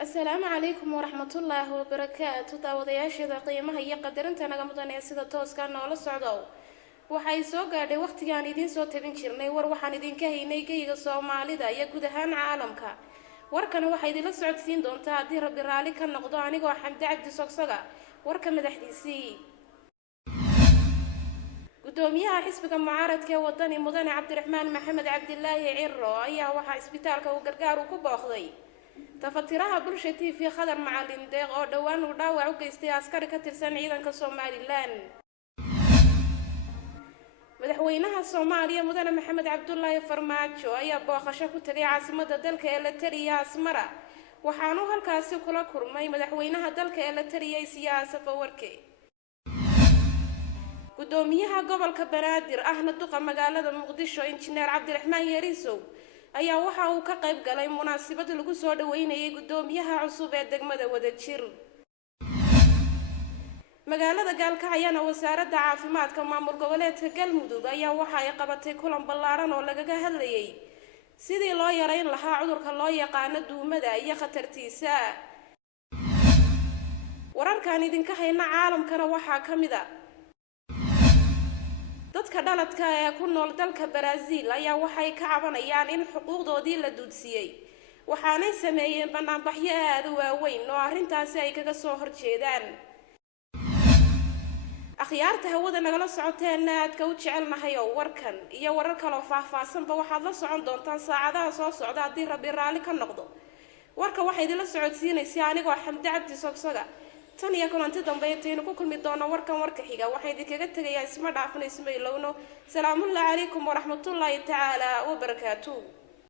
السلام عليكم ورحمة الله وبركاته. داودياشيدا qiimaha iyo qadarinta naga mudan ee sida tooska noola socdo. Waxay soo gaadhay waqtigaan idin soo tabin jirnay war waxaan idinka haynay geyga Soomaalida iyo guud ahaan caalamka. Warkan waxa idin socodsiin doontaa hadii Rabbi raali ka noqdo anigoo Xamdi Cabdi Sogsaga. Warka madaxdiisii. Gudoomiyaha xisbiga mucaaradka ee wadani Mudane Cabdiraxmaan Maxamed Cabdilaahi Cirro ayaa waxa isbitaalka uu gargaar ku booqday. tafatiraha bulshada fi khadar macallin deeq oo dhawaan uu dhaawac u geystay askari ka tirsan ciidanka Soomaaliland. madaxweynaha Soomaaliya Mudane Maxamed Cabdullaahi Farmaajo ayaa booqasho ku tagay caasimadda dalka Eritrea Asmara waxaanu halkaasi kula kulmay madaxweynaha dalka Eritrea Siyaasa Fawarke. gudoomiyaha gobolka Banaadir ahna duqa magaalada Muqdisho Injineer Cabdiraxmaan Yariisow ayaa waxa uu ka qayb galay munaasabad lagu soo dhaweynayay gudoomiyaha cusub ee degmada Wadajir. magaalada Gaalkacyo wasaaradda caafimaadka maamul goboleedka Galmudug ayaa waxa ay qabatay kulan ballaaran oo lagaga hadlayay sidii loo yareyn lahaa cudurka loo yaqaan duumada iyo khatartiisa. wararkan idinka hayna caalamkana waxa kamid ah dadka dhaladka ee ku nool dalka Brazil ayaa waxay ka cabanayaan in xuquuqdoodii la duudsiyay waxaanay sameeyeen banaanbaxyo aad u waaweyn oo arrintaasi ay kaga soo horjeedaan. akhyaarta hawada nagala socoteen aadka u jecelnahay oo warkan iyo warar kale oo faahfaahsanba waxaad la socon doontaan saacadaha soo socda hadii Rabbi raali ka noqdo. warka waxa idin la socodsiinaysaa anigoo Xamdi Cabdi Sogsaga. tan iyo kulanti dambe intaanu ku kulmi doono warkan warka xiga waxaan idinkaga tagayaa isma dhaafnay isma ilowno. salaamu calaykum wa rahmatullaahi ta'ala wa barakaatuh.